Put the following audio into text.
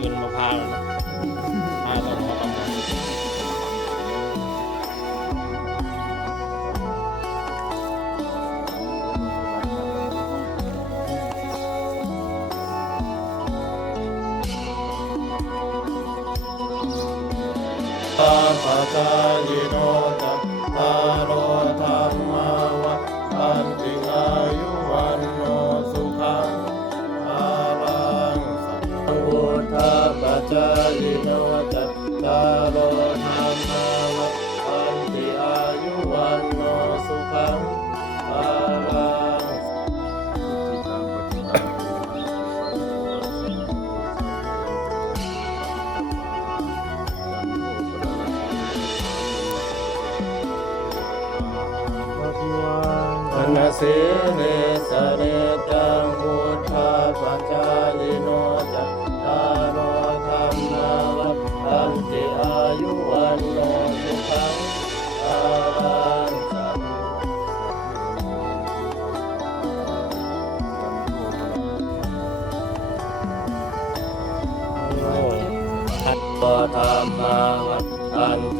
อื่นมาพาแล้วนะพาต้องมาต้องมา ตาปัจจายโนจัต จจายโนจัตตารโอธรรมาวัฏอันติอายุวันโนสุขังอาลัง อนาสิเนสเนตังพุท ธรรมวัฏอัน